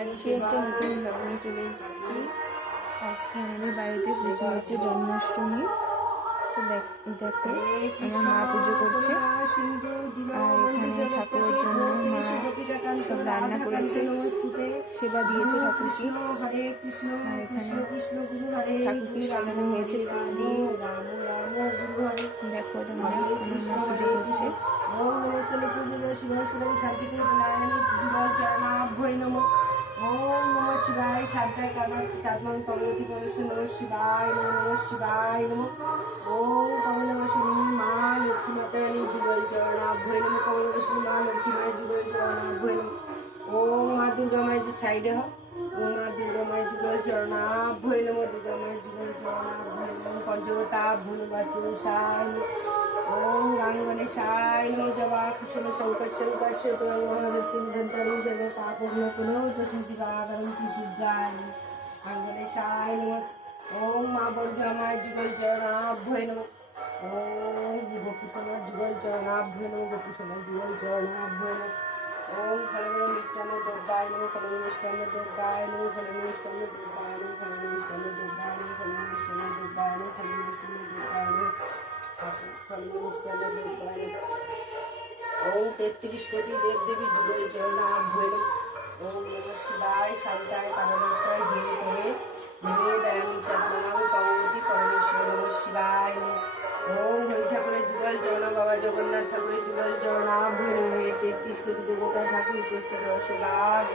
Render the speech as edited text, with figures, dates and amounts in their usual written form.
আজকে একটা নতুন ব্লগ নিয়ে চলে এসেছি। আজকে আমাদের বাড়িতে পুজো হচ্ছে জন্মাষ্টমী। তো দেখো আমার মা পুজো করছে, আর এখানে ঠাকুরের জন্য মা সব রান্না করেছে, সেবা দিয়েছে ঠাকুরকে। আর এখানে ঠাকুরকে সাজানো হয়েছে ফুল দিয়ে। দেখো তোমরা আমার মা পুজো করছে। ওম নমঃ শিবায় সাধ্যায় কারণ চাঁদমান তলবতী পরশু নমঃ শিবায় নমঃ শিবায় নমঃ ওম কমলবাসিনী মা লক্ষ্মী মাতা রানী যুগল চরণাভ্যয় নমঃ কমলবাসিনী মা লক্ষ্মী মায়ের যুগল চরণাভ্যয় নমঃ ওম মা দুর্গা মায়ের সাইডে হোক ওম মা দুর্গা মায়ের যুগল চরণাভ্যয় নমঃ দুর্গা মায়ের যুগল চরণাভ্যয় নমঃ পঞ্চবতা ভুলবাসিনী সায় ওম গাঙ্গনেশায় নমঃ জবা কুসুম শঙ্কর শঙ্কর মহাদেবীর ধন্তারি জল পাপগ্ন পুনঃ তসন্তিকাগরম শিশুজ্জায় গাঙ্গনেশায় নমঃ ওম মা বর্গা মায়ের যুগল চরণাভ্যয় নমঃ ওম গোপীসোনা যুগল চরণাভ্যয় নমঃ গোপীসোনা যুগল চরণাভ্যয় নমঃ ওম ফলমূল মিষ্টান্ন দ্রব্যায় নমঃ ফলমূল মিষ্টান্ন দ্রব্যায় নমঃ ফলমূল মিষ্টান্ন দ্রব্যায় নমঃ ফলমূল মিষ্টান্ন দ্রব্যায় নমঃ ফলমূল মিষ্টান্ন দ্রব্যায় নমঃ ফলমূল মিষ্টান্ন দ্রব্যায় নমঃ ওম 33 কোটি দেব দেবী যুগল চরণাভ্যয় ওম নমঃ শিবায় শান্তায় কারণাত্মায় ধীরে করে ধীরে দয়ামি চাঁদমাং কমলবতী পরমেশ্বর নমঃ শিবায় ওম হরি ঠাকুরের যুগল চরণা বাবা জগন্নাথ ঠাকুরের যুগল চরণাভ্যয় 33 কোটি দেবতা ঠাকুর উপস্থিত রসলাভ